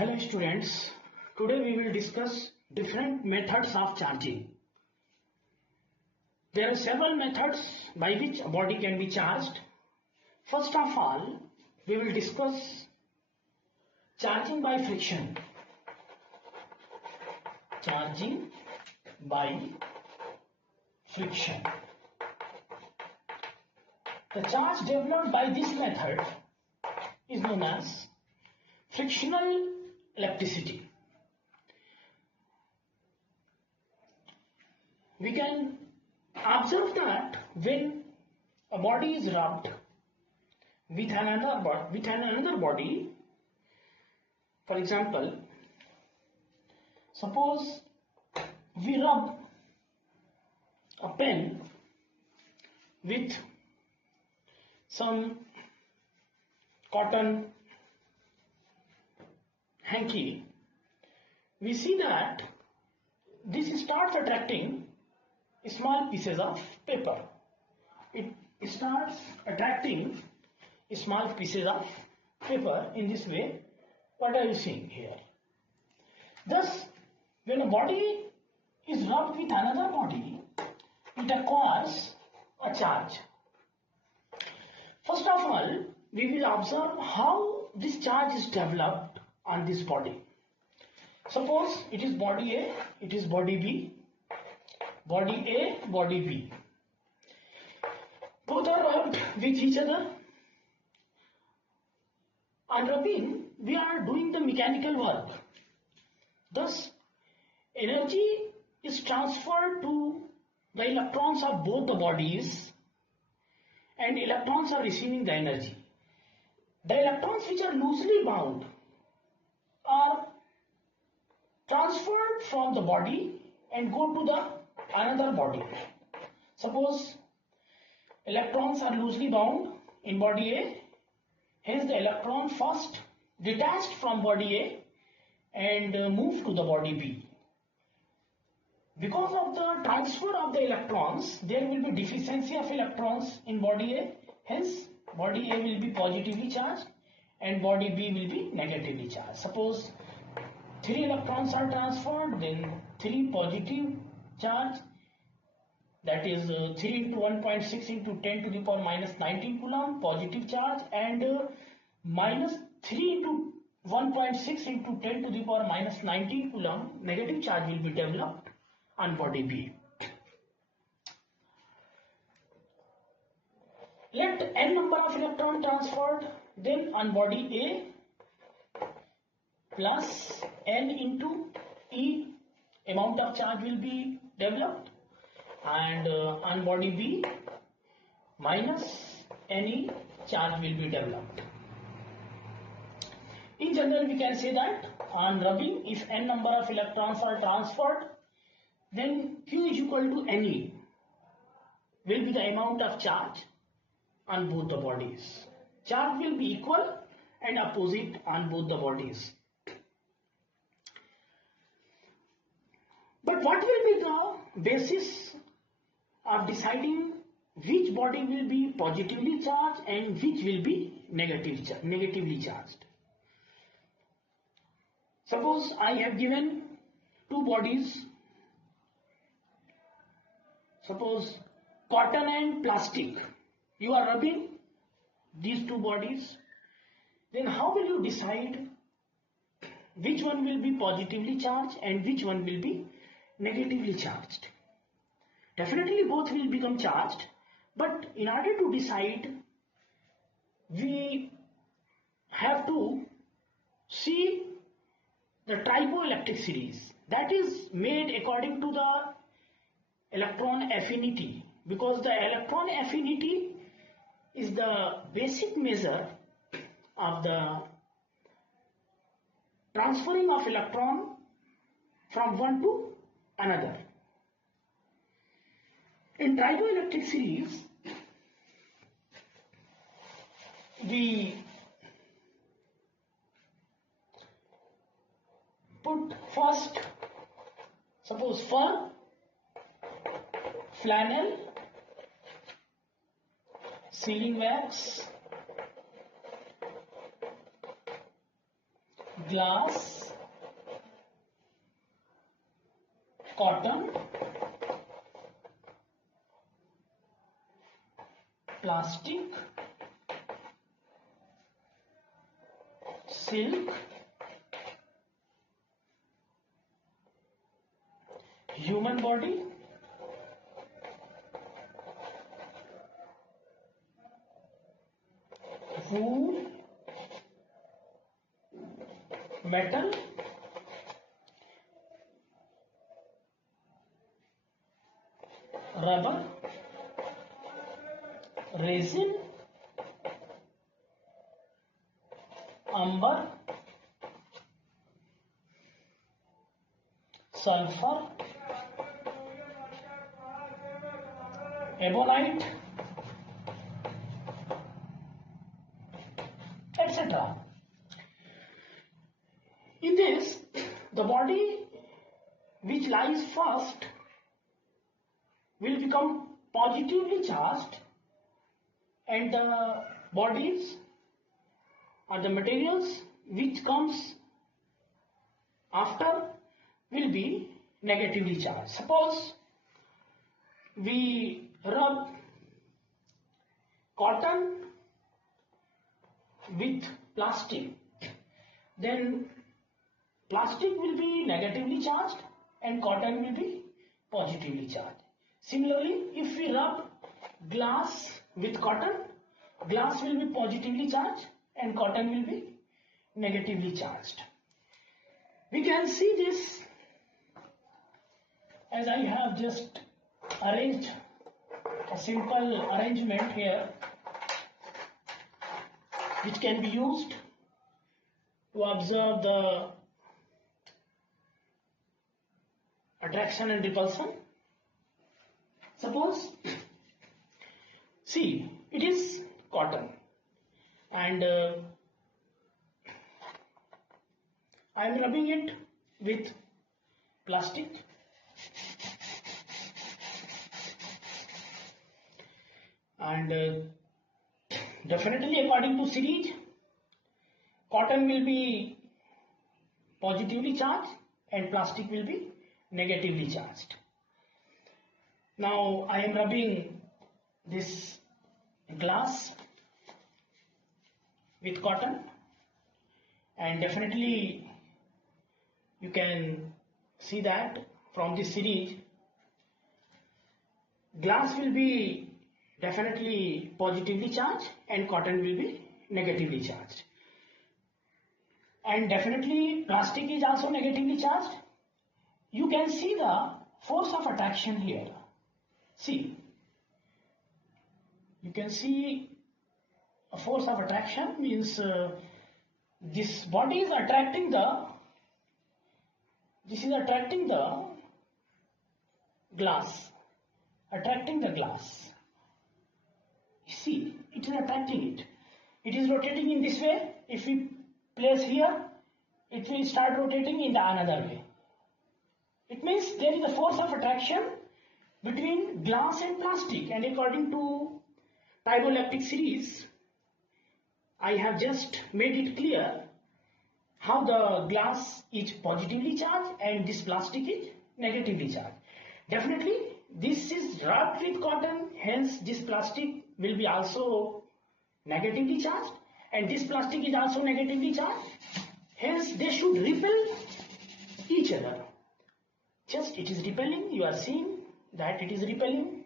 Hello students, today we will discuss different methods of charging. There are several methods by which a body can be charged. First of all, we will discuss charging by friction. Charging by friction. The charge developed by this method is known as frictional electricity. We can observe that when a body is rubbed with another body, for example, suppose we rub a pen with some cotton hanky, we see that this starts attracting small pieces of paper. It starts attracting small pieces of paper in this way. What are you seeing here? Thus, when a body is rubbed with another body, it acquires a charge. First of all, we will observe how this charge is developed on this body. Suppose it is body A, it is body B, body A, body B. Both are rubbed with each other. On rubbing, we are doing the mechanical work. Thus, energy is transferred to the electrons of both the bodies, and electrons are receiving the energy. The electrons which are loosely bound are transferred from the body and go to the another body. Suppose electrons are loosely bound in body A, hence the electron first detached from body A and moved to the body B. Because of the transfer of the electrons, there will be deficiency of electrons in body A, hence body A will be positively charged and body B will be negatively charged. Suppose 3 electrons are transferred, then 3 positive charge, that is 3 into 1.6 into 10 to the power minus 19 coulomb positive charge, and minus 3 into 1.6 into 10 to the power minus 19 coulomb negative charge will be developed on body B. Let n number of electrons transferred, then on body A plus n into E amount of charge will be developed, and on body B minus Ne charge will be developed. In general, we can say that on rubbing, if n number of electrons are transferred, then Q is equal to Ne will be the amount of charge on both the bodies. Charge will be equal and opposite on both the bodies. But what will be the basis of deciding which body will be positively charged and which will be negatively charged? Suppose I have given two bodies, suppose cotton and plastic. You are rubbing these two bodies. Then how will you decide which one will be positively charged and which one will be negatively charged? Definitely both will become charged, but in order to decide, we have to see the triboelectric series, that is made according to the electron affinity, because the electron affinity is the basic measure of the transferring of electron from one to another. In triboelectric series, we put first, suppose fur, flannel, sealing wax, glass, cotton, plastic, silk, human body, wool, metal, rubber, resin, amber, sulfur, ebonite, etc. In this, the body which lies first will become positively charged, and the bodies or the materials which comes after will be negatively charged. Suppose we rub cotton with plastic, then plastic will be negatively charged and cotton will be positively charged. Similarly, if we rub glass with cotton, glass will be positively charged and cotton will be negatively charged. We can see this as I have just arranged a simple arrangement here which can be used to observe the attraction and repulsion. Suppose, see, it is cotton and I am rubbing it with plastic and definitely according to series, cotton will be positively charged and plastic will be negatively charged. Now I am rubbing this glass with cotton and definitely you can see that from this series glass will be definitely positively charged and cotton will be negatively charged, and definitely plastic is also negatively charged. You can see the force of attraction here. See, you can see a force of attraction means this body is attracting the glass, attracting the glass. See, it is attracting it. It is rotating in this way. If we place here, it will start rotating in the another way. It means there is a force of attraction between glass and plastic, and according to triboelectric series, I have just made it clear how the glass is positively charged and this plastic is negatively charged. Definitely this is rubbed with cotton, hence this plastic will be also negatively charged and this plastic is also negatively charged, hence they should repel each other. Just it is repelling, you are seeing that it is repelling.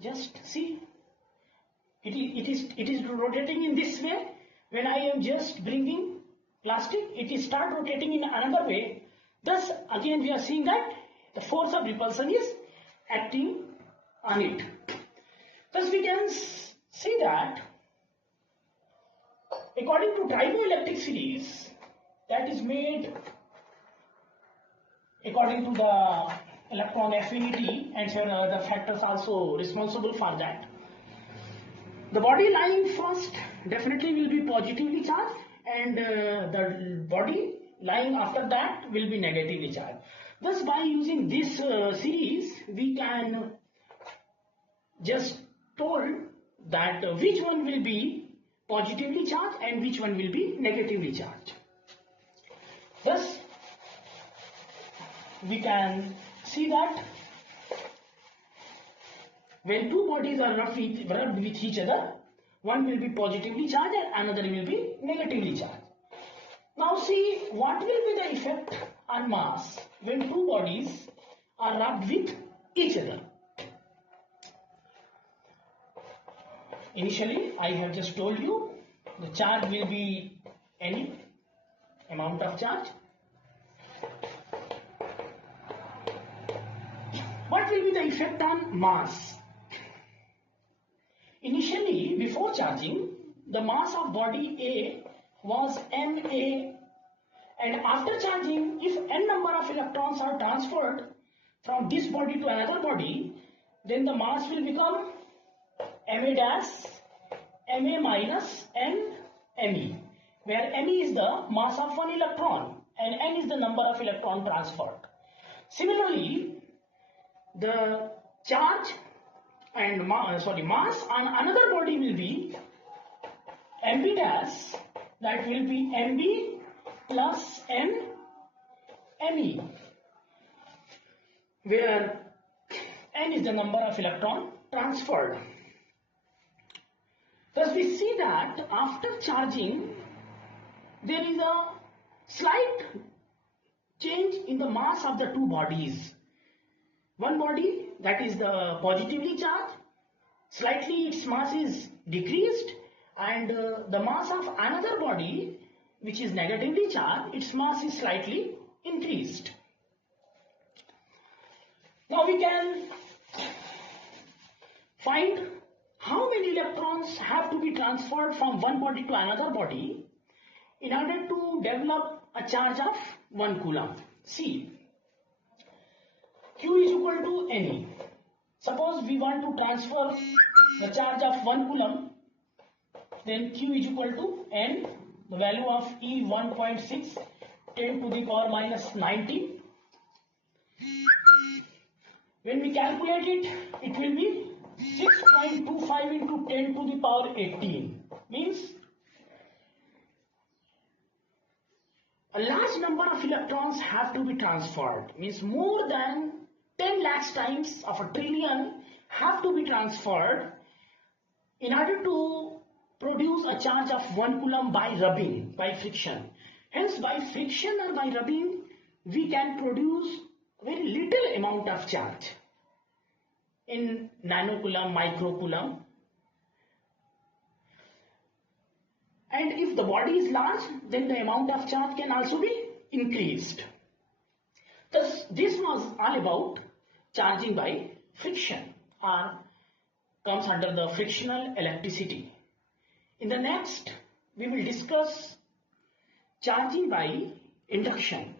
Just see, it is rotating in this way. When I am just bringing plastic, it is start rotating in another way. Thus again we are seeing that the force of repulsion is acting on it. Thus we can see that according to triboelectric series that is made according to the electron affinity and several other factors also responsible for that. The body lying first definitely will be positively charged and the body lying after that will be negatively charged. Thus by using this series we can just told that which one will be positively charged and which one will be negatively charged. Thus, we can see that when two bodies are rubbed with each other, one will be positively charged and another will be negatively charged. Now see what will be the effect on mass when two bodies are rubbed with each other. Initially, I have just told you the charge will be any amount of charge. What will be the effect on mass? Initially, before charging, the mass of body A was Ma, and after charging, if n number of electrons are transferred from this body to another body, then the mass will become Ma dash, Ma minus, and Me, where Me is the mass of one electron and n is the number of electron transferred. Similarly, the charge and mass on another body will be Mb dash, that will be Mb plus Me, where n is the number of electron transferred. Thus we see that after charging there is a slight change in the mass of the two bodies. One body, that is the positively charged, slightly its mass is decreased, and the mass of another body which is negatively charged, its mass is slightly increased. Now we can find how many electrons have to be transferred from one body to another body in order to develop a charge of 1 coulomb. See, Q is equal to Ne. Suppose we want to transfer the charge of 1 coulomb, then Q is equal to N, the value of E 1.6, 10 to the power minus 90. When we calculate it, it will be 6.25 into 10 to the power 18. Means a large number of electrons have to be transferred. Means more than 10 lakhs times of a trillion have to be transferred in order to produce a charge of 1 coulomb by rubbing, by friction. Hence, by friction or by rubbing, we can produce very little amount of charge in nanocoulomb, microcoulomb. And if the body is large, then the amount of charge can also be increased. Thus, this was all about charging by friction, or comes under the frictional electricity. In the next, we will discuss charging by induction.